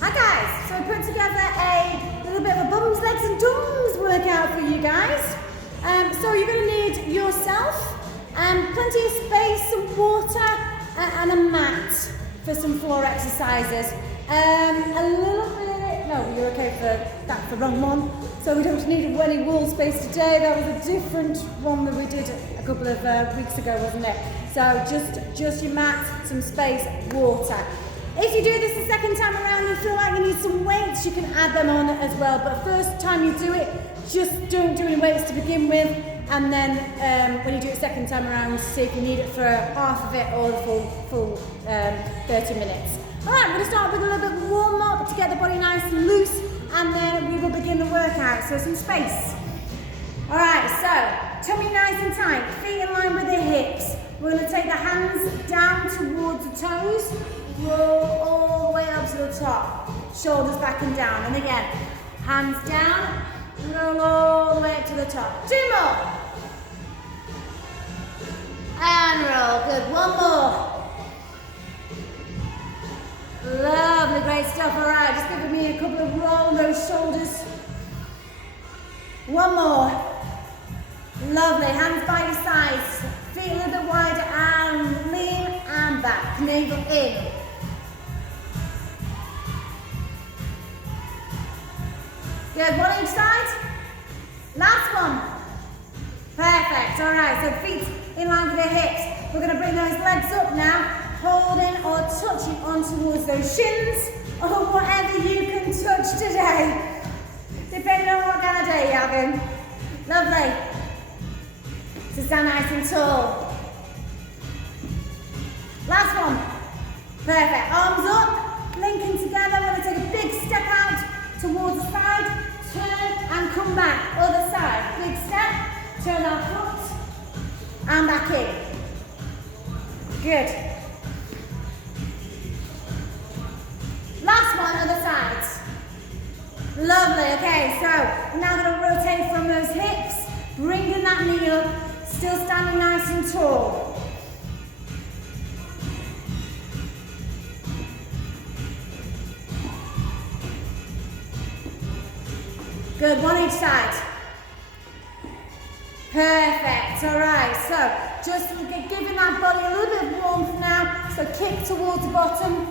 Hi guys, so I put together a little bit of a bums, legs and tums workout for you guys. So you're going to need yourself, plenty of space, some water and a mat for some floor exercises. A little bit, no you're okay for that's the wrong one, so we don't need any wall space today. That was a different one that we did a couple of weeks ago, wasn't it? So just your mat, some space, water. If you do this the second time around and you feel like you need some weights, you can add them on as well. But first time you do it, just don't do any weights to begin with. And then when you do it second time around, see if you need it for half of it or the full 30 minutes. All right, we're going to start with a little bit warm up to get the body nice and loose. And then we will begin the workout, so some space. All right, so tummy nice and tight, feet in line with the hips. We're going to take the hands down towards the toes. Roll all the way up to the top, shoulders back and down, and again, hands down, roll all the way up to the top. 2 more, and roll, good, 1 more. Lovely, great stuff, all right, just giving me a couple of roll those shoulders. 1 more, lovely, hands by your sides, feet a little bit wider, and lean and back, navel in. Good, one each side. Last one. Perfect, all right, so feet in line with the hips. We're gonna bring those legs up now, holding or touching on towards those shins, or whatever you can touch today, depending on what kind of day you're having. Lovely. So stand nice and tall. Last one. Perfect, arms up, linking together. We're gonna take a big step out towards the side, turn and come back, other side, big step, turn our foot and back in. Good. Last one, other side. Lovely, okay, so we're now going to rotate from those hips, bringing that knee up, still standing nice and tall. Good, one each side. Perfect, all right, so just giving that body a little bit of warmth now, so kick towards the bottom.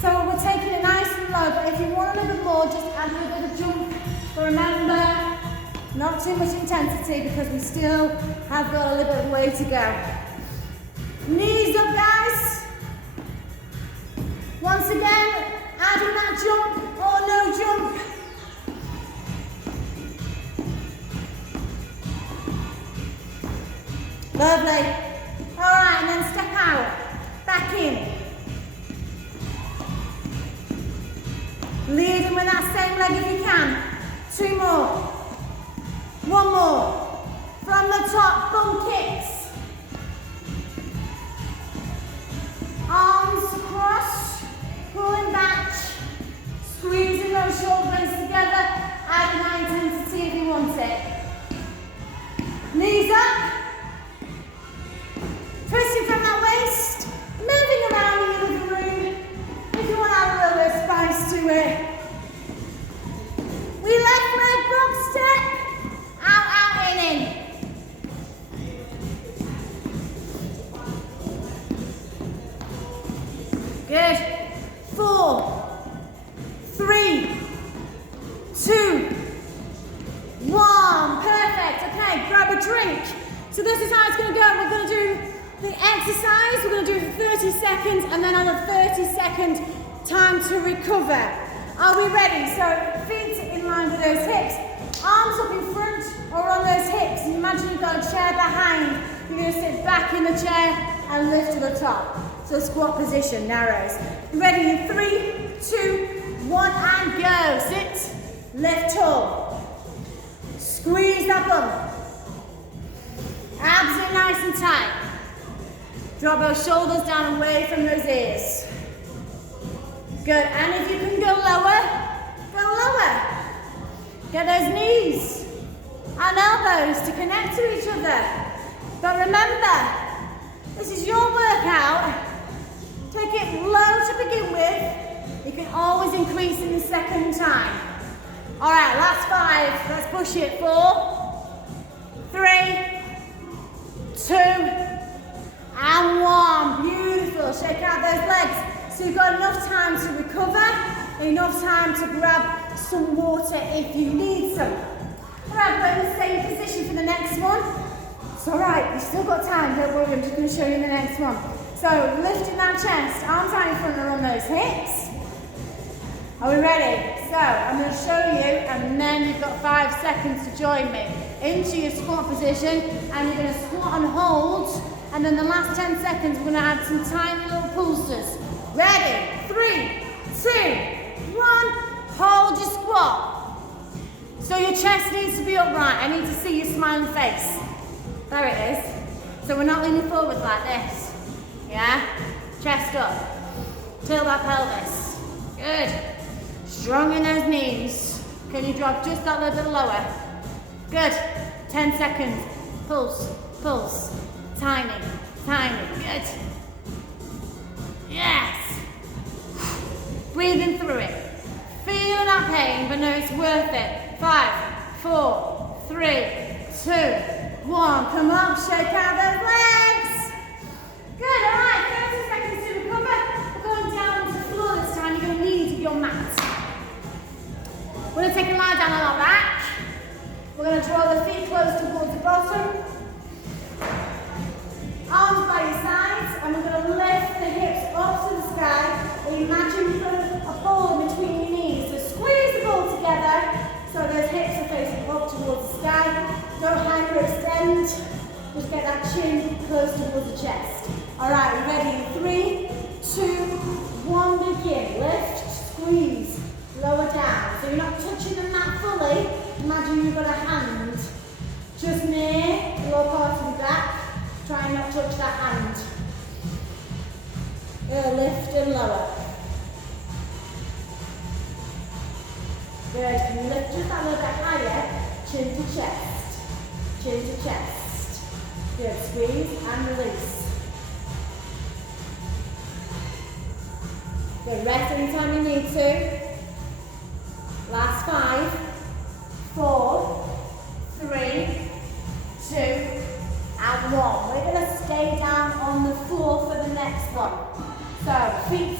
So we're taking it nice and low, but if you want a little bit more, just add a little bit of jump. But remember, not too much intensity because we still have got a little bit of way to go. Knees up, guys. Once again, adding that jump or no jump. Lovely. All right, and then step out, back in. Leading with that same leg if you can. 2 more. 1 more. From the top, bum kicks. Arms across, pulling back, squeezing those shoulder blades together, adding that intensity if you want it. Knees up. Twisting from that waist, moving around in your living room. If you want to add a little bit of spice to it. We left leg box step, out, in. Good. 4, 3, 2, 1. Perfect. Okay, grab a drink. So this is how it's going to go. We're going to do the exercise, we're going to do it for 30 seconds and then on a 30-second time to recover. Are we ready? So feet in line with those hips, arms up in front or on those hips. And imagine you've got a chair behind. You're going to sit back in the chair and lift to the top. So squat position, narrows. Ready in 3, 2, 1 and go. Sit, lift tall. Squeeze that bum. Abs in nice and tight. Drop those shoulders down away from those ears. Good, and if you can go lower, go lower. Get those knees and elbows to connect to each other. But remember, this is your workout. Take it low to begin with. You squeezing the second time. All right, last 5. Let's push it. 4, 3, 2, and 1. Beautiful. Shake out those legs. So you've got enough time to recover, enough time to grab some water if you need some. All right, we're in the same position for the next one. It's all right, you've still got time. Don't worry, I'm just going to show you the next one. So lifting that chest, arms out in front and on those hips. Are we ready? So I'm going to show you, and then you've got 5 seconds to join me into your squat position, and you're going to squat and hold, and then the last 10 seconds we're going to add some tiny little pulses. Ready? 3, 2, 1. Hold your squat. So your chest needs to be upright. I need to see your smiling face. There it is. So we're not leaning forward like this. Yeah? Chest up. Tilt that pelvis. Good. Strong in those knees. Can you drop just that little bit lower? Good. 10 seconds. Pulse. Pulse. Tiny. Tiny. Good. Yes. Breathing through it. Feeling that pain, but no, it's worth it. 5, 4, 3, 2, 1. Come on, shake out those legs. Good, all right, 30 seconds to recover. We're going down to the floor this time. You're going to need your mat. We're going to take a lie down on our back. We're going to draw the feet close towards the bottom. Arms by your sides, and we're going to lift the hips up to the sky. Imagine you put a ball between your knees. So squeeze the ball together so those hips are facing up towards the sky. Don't hyperextend. Just get that chin close towards the chest. All right, ready? 3, 2, 1, begin. Lift, squeeze, lower down. So you're not touching the mat fully. Imagine you've got a hand just near the lower part of the back. Try and not touch that hand. Lift and lower. Good. Can you lift just that little bit higher? Chin to chest. Chin to chest. Good. Squeeze and release. Good. Rest anytime you need to. Last 5, 4, 3, 2, and 1. We're going to stay down on the floor for the next one. So feet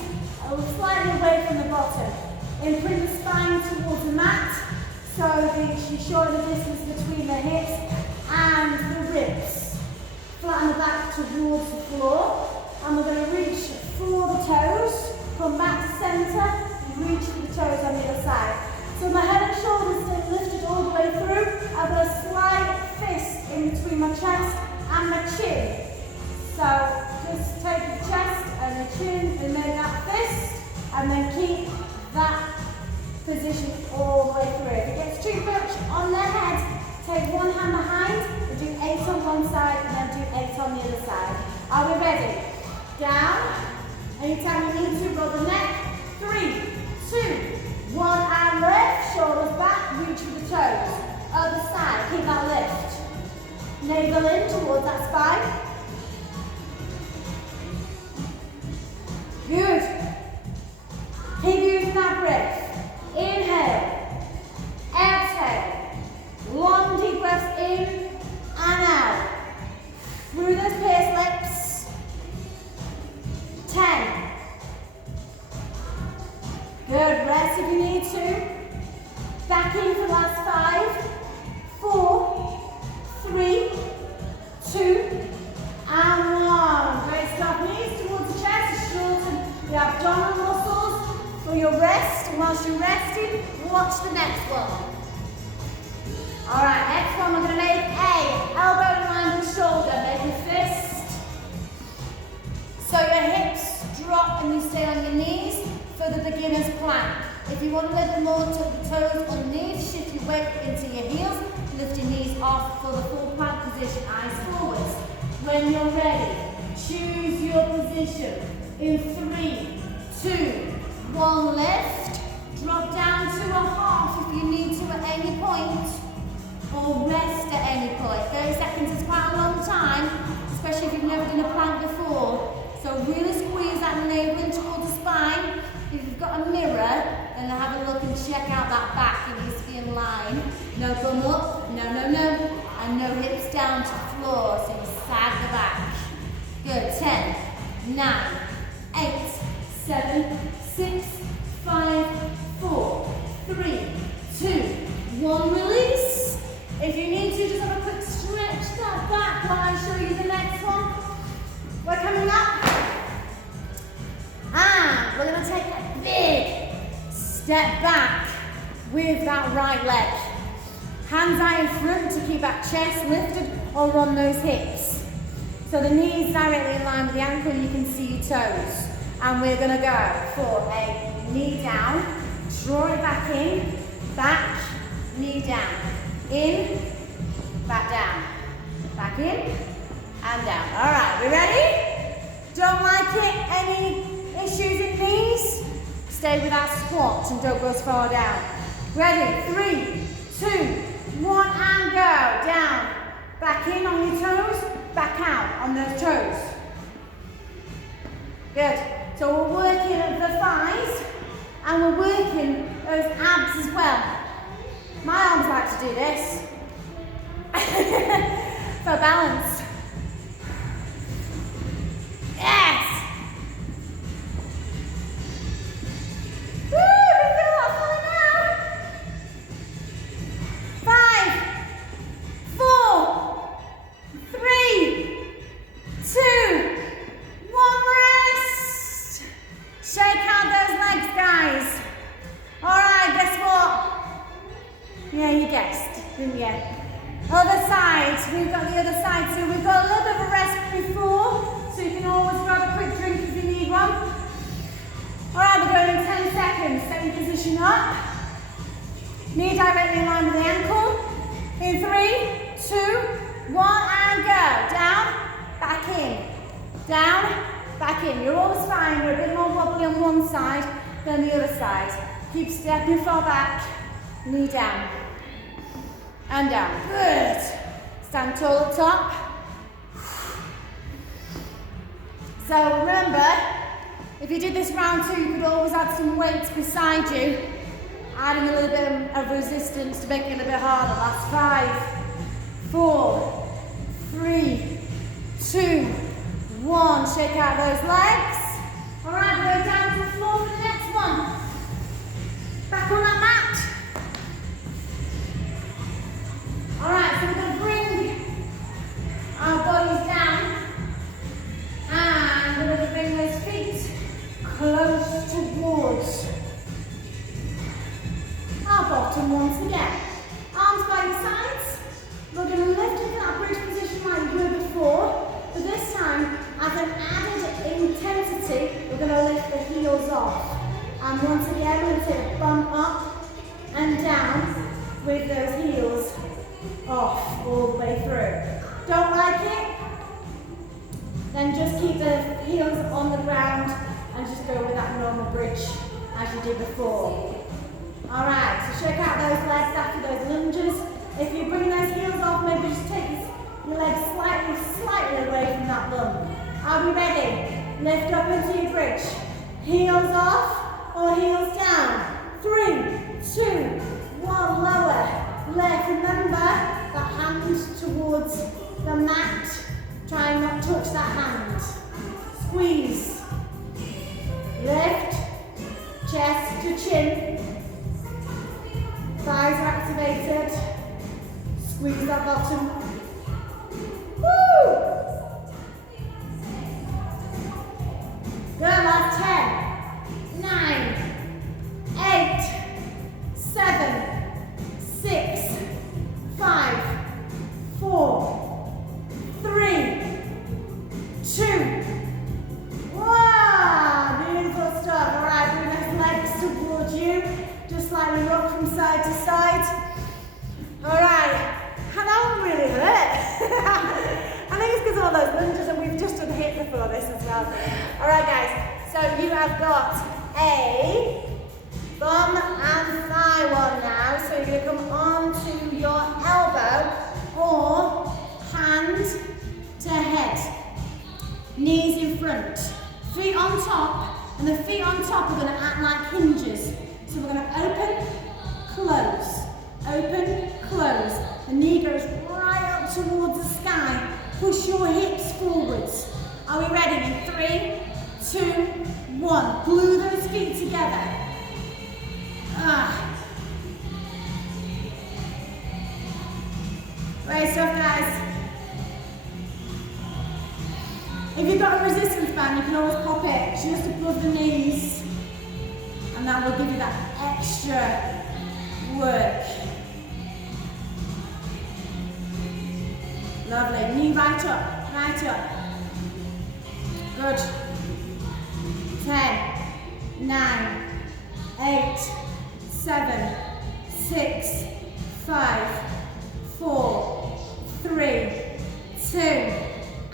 slightly away from the bottom. Imprint the spine towards the mat, so you shorten the distance between the hips and the ribs. Flatten the back towards the floor, and we're going to reach for the toes. Come back to centre, and reach for the toes on the other side. So my head and shoulders stay lifted all the way through. I've got a slight fist in between my chest and my chin. So just take the chest and the chin and make that fist, and then keep that position all the way through. If it gets too much on the head, take one hand behind and do 8 on one side and then do 8 on the other side. Are we ready? Down. Anytime you need to, roll the neck. 3, 2, 1, and lift. Shoulders back, reach for the toes. Other side, keep that lift. Navel in towards that spine. Good. Keep using that breath. Inhale. Exhale. Long deep breaths in and out. Through those pierced lips. 10. Good. Rest if you need to. Back in for the last 5, 4, 3, 2, and 1. Great stuff. Knees towards the chest. Shorten the abdominal muscles for your rest. And whilst you're resting, watch the next one. Alright, next one we're going to make a elbow in line with shoulder. Make a fist. So your hips drop and you stay on your knees for the beginner's plank. If you want a little more, tuck the toes underneath, shift your weight into your heels, lift your knees off for the full plank position, eyes forwards. When you're ready, choose your position. In 3, 2, 1, lift. Drop down to a half if you need to at any point, or rest at any point. 30 seconds is quite a long time, especially if you've never done a plank before. So really squeeze that navel in towards the spine. If you've got a mirror, then have a look and check out that back. It needs to be in line. No bum up, no, and no hips down to the floor, so you sag the back. Good, 10, 9, 8, 7, 6, 5, 4, 3, 2, 1, release. If you need to, just have a quick stretch that back while I show you the next one. We're coming up. And we're going to take a big step back with that right leg. Hands out in front to keep that chest lifted or on those hips. So the knees directly in line with the ankle, you can see your toes. And we're going to go for a knee down, draw it back in, back, knee down, in, back down, back in, and down. All right, we ready? Don't like it? Any issues in knees? Stay with that squat and don't go as far down. Ready? 3, 2, 1, and go. Down. Back in on your toes, back out on those toes. Good. So we're working the thighs and we're working those abs as well. My arms like to do this. For balance. Yes! Woo! We feel that pulling out. 5, 4, 3, 2, 1, rest. Shake out those legs, guys. Alright, guess what? Yeah, you guessed, didn't you? Other side, we've got the other side, so we've got a little bit of a rest before, so you can always grab a quick drink if you need one. Alright, we're going in 10 seconds, set your position up. Knee directly in line with the ankle. In 3, 2, 1, and go. Down, back in. Down, back in. You're always fine, you're a bit more wobbly on one side than the other side. Keep stepping far back, knee down. And down. Good. Stand tall up top. So remember, if you did this round 2, you could always add some weights beside you, adding a little bit of resistance to make it a little bit harder. Last 5, 4, 3, 2, 1. Shake out those legs. All right, we're going down to the floor for the next one. Back on that mat. Alright, so we're going to bring our bodies down and we're going to bring those feet close towards our bottom once again. Arms by your sides. We're going to lift into that bridge position like we were before, but this time, as an added intensity, we're going to lift the heels off. And once again, we're going to take a bump up and down with those heels off all the way through. Don't like it? Then just keep the heels on the ground and just go with that normal bridge as you did before. Alright, so shake out those legs after those lunges. If you bring those heels off, maybe just take your legs slightly away from that bum. Are we ready? Lift up into your bridge. Heels off or heels down. 3, 2, 1, lower. Left, remember that hand towards the mat. Try and not touch that hand. Squeeze. Lift. Chest to chin. Thighs are activated. Squeeze that bottom. Woo! Good, last 10, 9, 8, 7, 6, 5, 4, 3, 2, wow, beautiful stuff. All right, bring those legs towards you, just slightly rock from side to side. All right, and that one really hurt. I think it's because of all those lunges, and we've just done hip before this as well. All right, guys, so you have got a bum and thigh one now, so you're going to come onto your elbow or hand to head. Knees in front, feet on top, and the feet on top are going to act like hinges. So we're going to open, close, open, close. The knee goes right up towards the sky. Push your hips forwards. Are we ready? In 3, 2, 1. Glue those feet together. Great stuff, guys. If you've got a resistance band, you can always pop it just above the knees, and that will give you that extra work. Lovely. Knee right up, right up. Good. 10, 9, 8, 7, 6, 5, 4, 3, 2,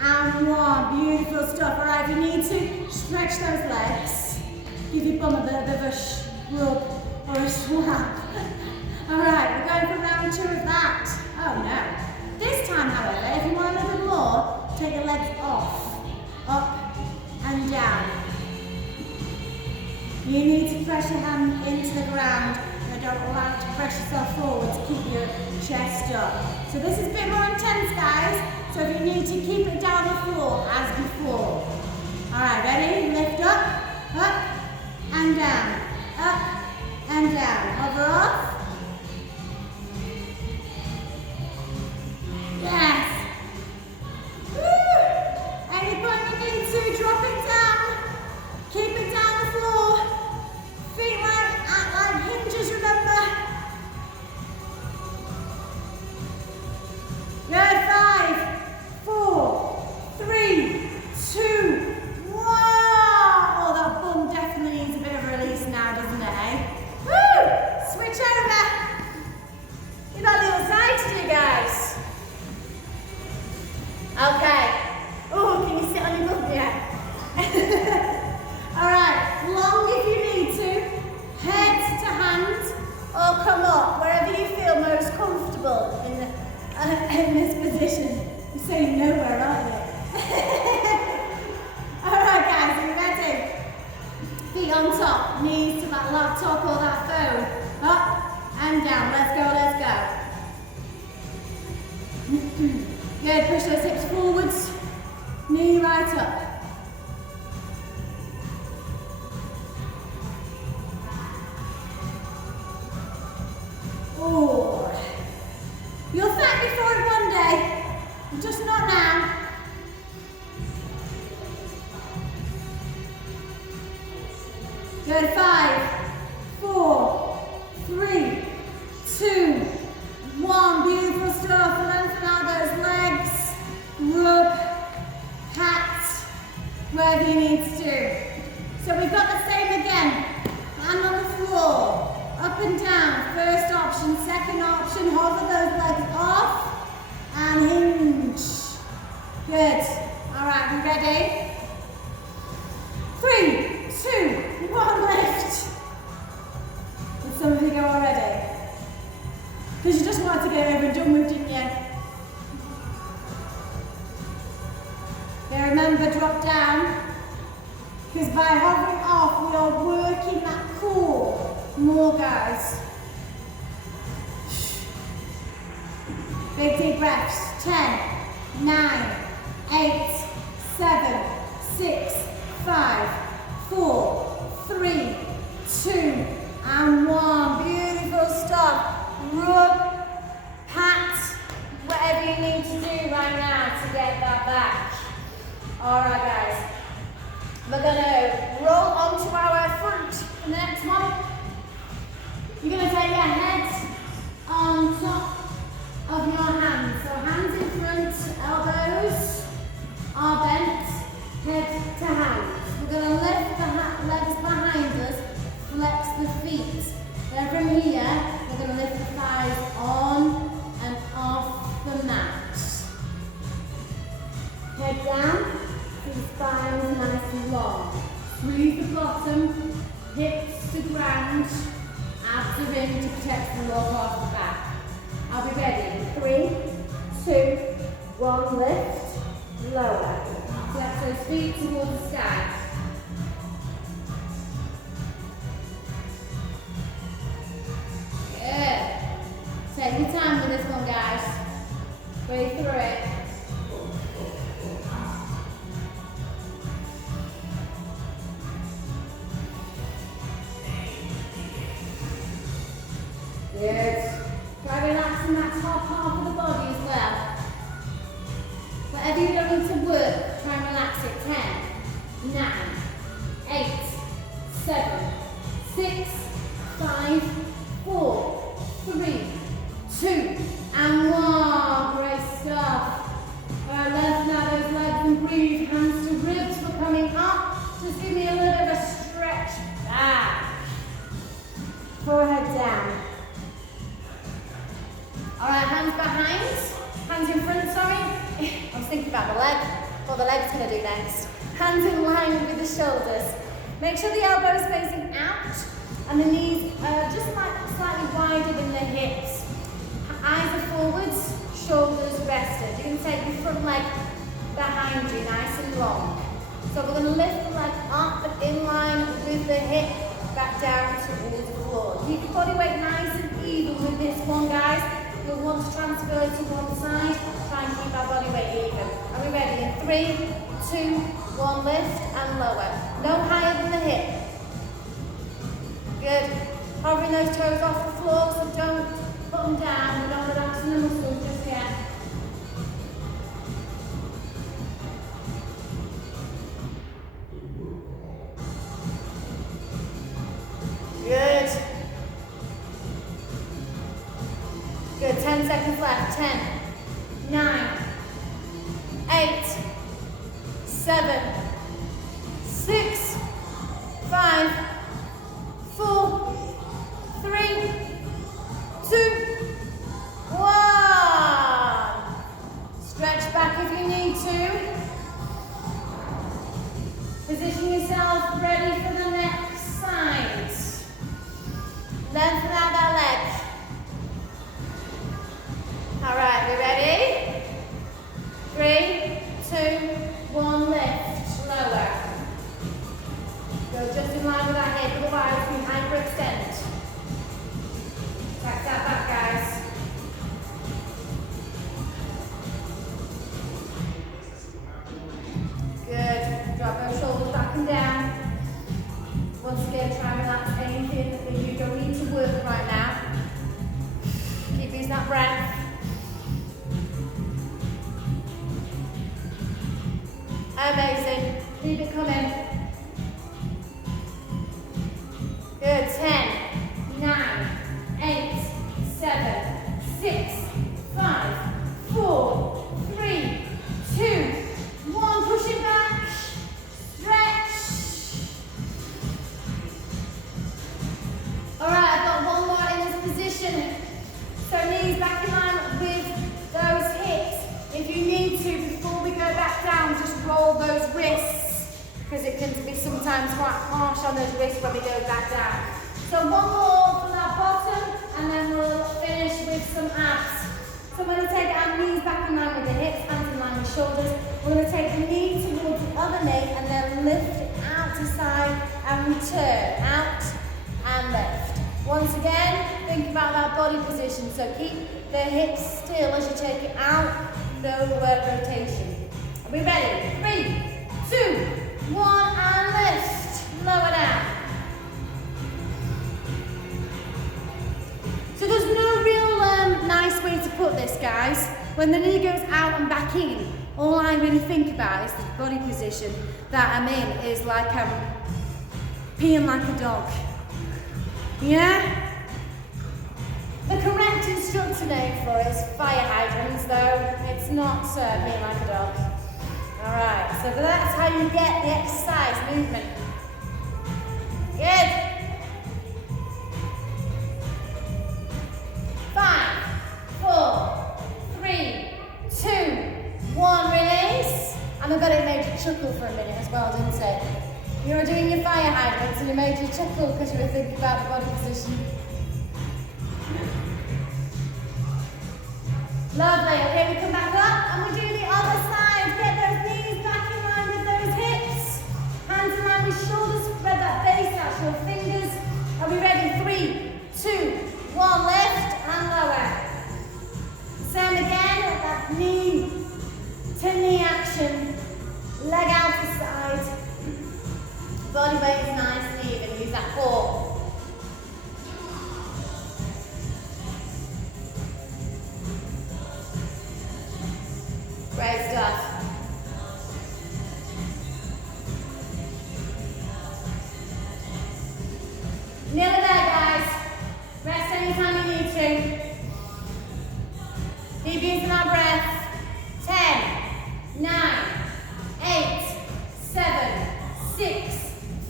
and 1. Beautiful stuff. All right, if you need to, stretch those legs. Give your bum a bit of a rub or a slap. All right, we're going for round 2 of that. Oh no. This time, however, if you want a little bit more, take the legs off, up and down. You need to press your hand into the ground. And don't allow you to press yourself forward to keep your chest up. So this is a bit more intense, guys. So if you need to keep it down the floor as before. All right, ready? Lift up and down, up and down. Hover off. Yes. Woo. Any point you need to, drop it down. Keep it down the floor. Feet like hinges, remember. Good. 5, 4, 3, 2, 1. Oh, that bum definitely needs a bit of a release now, doesn't it, eh? Woo! Switch over. You've got the other side to do, guys. Okay. Oh, can you sit on your bum yet? Alright, long if you need to. Head to hand or come up, wherever you feel most comfortable in this position. You're saying nowhere, aren't you? Alright guys, are you ready? Feet on top, knees to that laptop or that phone. Up and down. Let's go, let's go. Good, push those hips forwards, knee right up. Oh, you'll thank me for it one day, just not now. Good, 5, 4, 3, 2, 1. Beautiful stuff. Lengthen out those legs. Rub, pat, wherever you need to do. So we've got the same again. Hand on the floor. Up and down. First option. Second option. Hover those legs off and hinge. Good. All right. We ready? 3, 2, 1. Lift. Did some of you go already? Because you just wanted to get over and done with, didn't you? Now remember, drop down. Because by hovering off, we are working that core more, guys. Big deep breaths. 10, 9, 8, 7, 6, 5, 4, 3, 2, and 1. Beautiful stuff. Rub, pat, whatever you need to do right now to get that back. Alright guys, we're going to roll onto our front for the next one. You're going to take your head on top of your hands. So hands in front, elbows are bent, head to hands. We're going to lift the legs behind us, flex the feet. Then from here, we're going to lift the thighs on and off the mat. Head down, the spines nice and long. Squeeze the bottom, hips to ground, abs are in to protect the lower part of the back. I'll be ready. 3, 2, 1, lift, lower. Flex those feet towards the sky. Breathe through it. Good. Try relaxing that top half of the body as well. Whatever you don't need to work, try and relax it. 10, 9, 8, 7, 6, 5, 4, 3, 2, and 1. Great stuff. Alright, lengthen out those legs and breathe. Hands to ribs for coming up. Just give me a little bit of a stretch back. Forehead down. Alright, hands behind. Hands in front, sorry. I was thinking about the leg. What the leg's going to do next. Hands in line with the shoulders. Make sure the elbows facing out and the knees are just slightly wider than the hips. Eyes are forwards, shoulders rested. You're going to take your front leg behind you, nice and long. So we're going to lift the leg up but in line with the hip, back down towards the floor. Keep your body weight nice and even with this one, guys. You'll want to transfer to one side. Try and keep our body weight even. Are we ready? In 3, 2, 1, lift and lower. No higher than the hip. Good. Hovering those toes off the floor, so don't put them down. We're not relaxing the muscles just yet. Good. Good. 10 seconds left. 10, 9, 8, 7, 6, 5, 4, 3, 2, 1. Stretch back if you need to. Position yourself ready for the next side. Lengthen out that leg. All right, we ready? 3, 2, 1, lift, lower. Go just in line with that hip, otherwise we hyperextend. Track that back, guys. Good. Drop those shoulders back and down. Once again, try and relax anything that you don't need to work right now. Keep using that breath. Amazing. Keep it coming. Good. 10, 9, 8, 7, 6, 5, 4, 3, 2, 1. Push it back. Stretch. All right, I've got one more in this position. So knees back in line with those hips. If you need to, before we go back down, just roll those wrists, because it can be sometimes quite harsh on those wrists when we go back down. So one more from that bottom, and then we'll finish with some abs. So we're going to take our knees back in line with the hips, hands in line with shoulders. We're going to take the knee towards the other knee, and then lift it out to side, and return, out and lift. Once again, think about that body position. So keep the hips still as you take it out. No rotation. Are we ready? 3, 2, 1, and lift. Lower down. So there's no real nice way to put this, guys. When the knee goes out and back in, all I really think about is the body position that I'm in is like I'm peeing like a dog. Yeah? The correct instructor name for it is fire hydrants, though it's not being like a dog. Alright, so that's how you get the exercise movement. Good. 5, 4, 3, 2, 1, release. And I bet it made you chuckle for a minute as well, didn't it? You were doing your fire hydrants and it made you chuckle because you were thinking about the body position. Lovely. Okay, we come back up and we do the other side. Get those knees back in line with those hips. Hands in line with shoulders. Spread that base, that's your fingers. Are we ready? 3, 2, 1, lift and lower. Same again, that knee 4. Great stuff. Nearly there, guys. Rest anytime you need to. Keep using our breath. 10, 9, 8, 7, 6,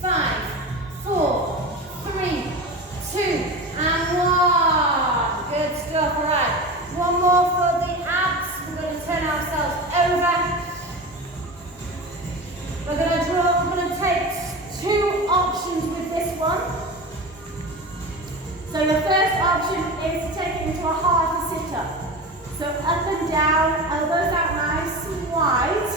5, 4, 3, 2, and 1. Good stuff. All right. One more for the abs. We're going to turn ourselves over. We're going to take 2 options with this one. So your first option is to take it into a half sit-up. So up and down, elbows out nice and wide.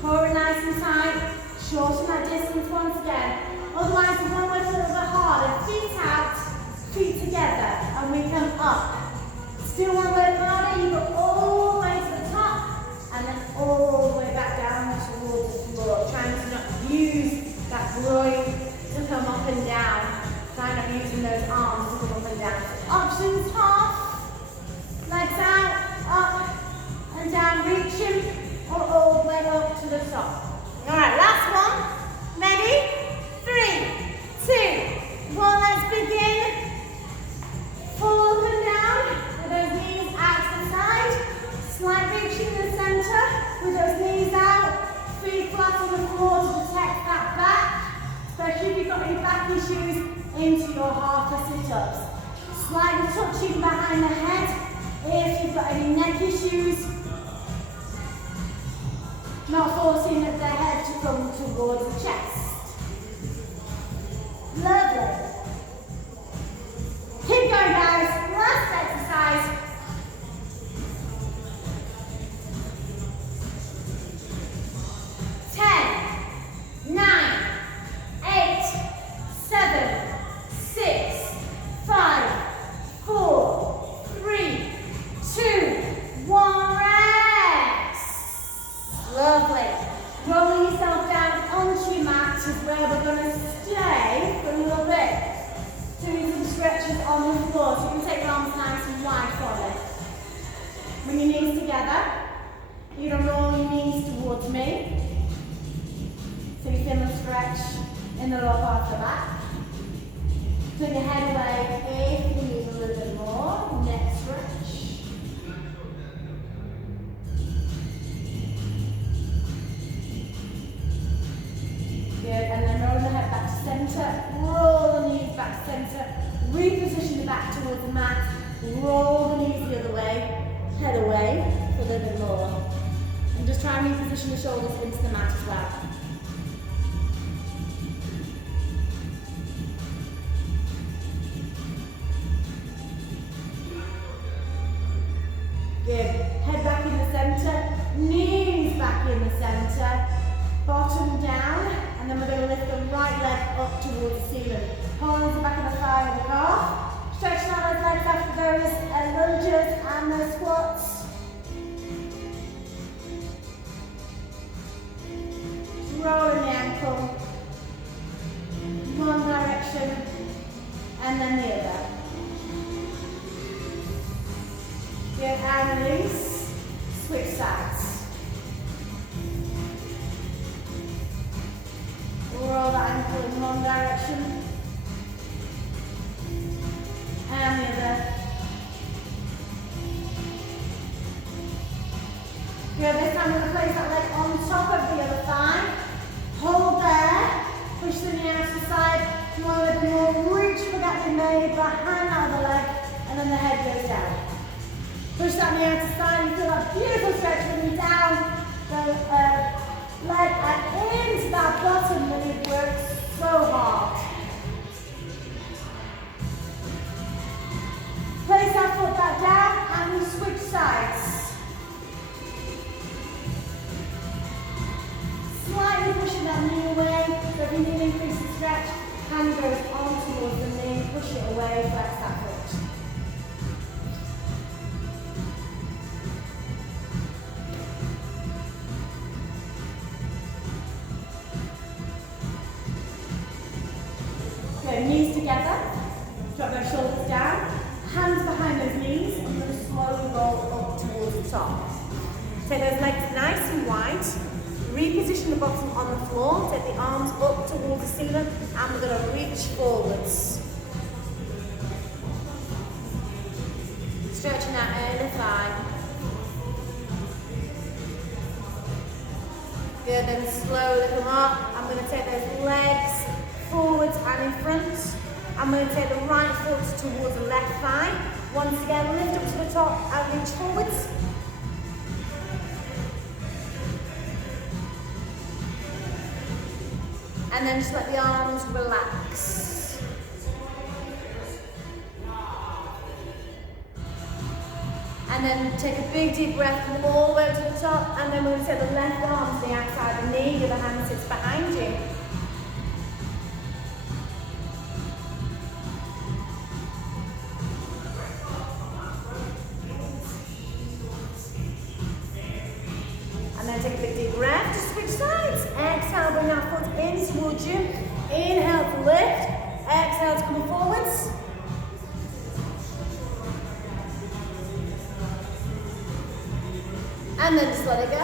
Core nice and tight. Shorten that distance once again. Otherwise, we want to work a little bit harder. Feet out, feet together, and we come up. Still want to work harder. You go all the way to the top, and then all the way back down towards the floor. Trying to not use that groin to come up and down. Try not using those arms to come up and down. Options half. Legs out, up and down, reaching, or all the way up to the top. All right, last one. Ready? 3, 2, 1. Let's begin. Full up and down with those knees out to the side. Slight reach in the center with those knees out. Feet flat on the floor to protect that back. Especially if you've got any back issues, into your half sit-ups. Slightly touching behind the head. If you've got any neck issues, not forcing the head to come towards the chest. Lovely. Keep going, guys. Last exercise. So knees together, drop those shoulders down, hands behind those knees. I'm going to slowly roll up towards the top. Take those legs nice and wide. Reposition the bottom on the floor. Take the arms up towards the ceiling, and we're going to reach forwards. Stretching that inner thigh. Good, then slowly come up. I'm going to take those legs forwards and in front. I'm going to take the right foot towards the left thigh. Once again, lift up to the top and reach forwards. And then just let the arms relax. And then take a big deep breath, come all the way up to the top, and then we're going to take the left arm to the outside of the knee, the other hand sits behind you. And then take a big deep breath, just switch sides. Exhale, bring that foot in towards you. Inhale to lift, exhale to come forwards. And then just let it go.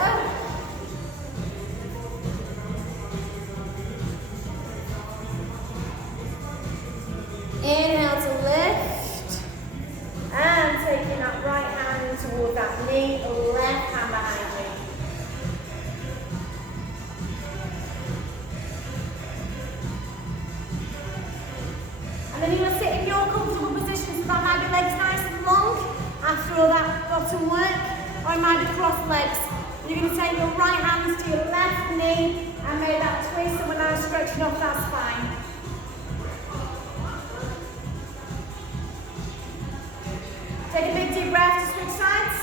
Inhale to lift. And taking that right hand towards that knee, left hand behind you. And then you're going to sit in your comfortable position, so that might be legs nice and long after all that bottom work. Or it might be crossed legs. You're going to take your right hand to your left knee and make that twist, and we're now stretching off that spine. Take a big deep breath to switch sides.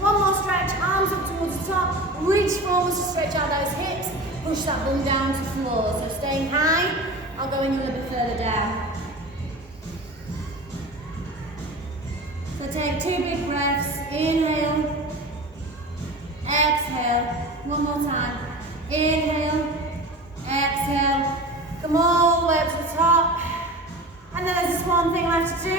One more stretch, arms up towards the top, reach forwards to stretch out those hips, push that bum down to the floor. So staying high, I'll go in a little bit further down. So take 2 big breaths, inhale, exhale, one more time, inhale, exhale, come all the way up to the top, and then there's just one thing left to do.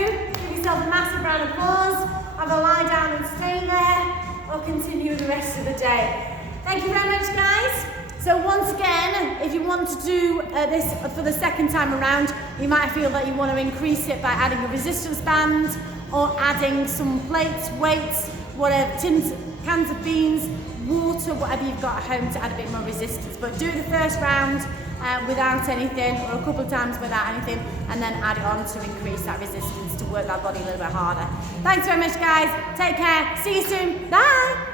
Give yourself a massive round of applause, either lie down and stay there, or continue the rest of the day. Thank you very much, guys. So once again, if you want to do this for the second time around, you might feel that you want to increase it by adding a resistance band, or adding some plates, weights, whatever, tins, cans of beans, water, whatever you've got at home to add a bit more resistance. But do the first round without anything, or a couple of times without anything, and then add it on to increase that resistance to work that body a little bit harder. Thanks very much, guys. Take care. See you soon. Bye.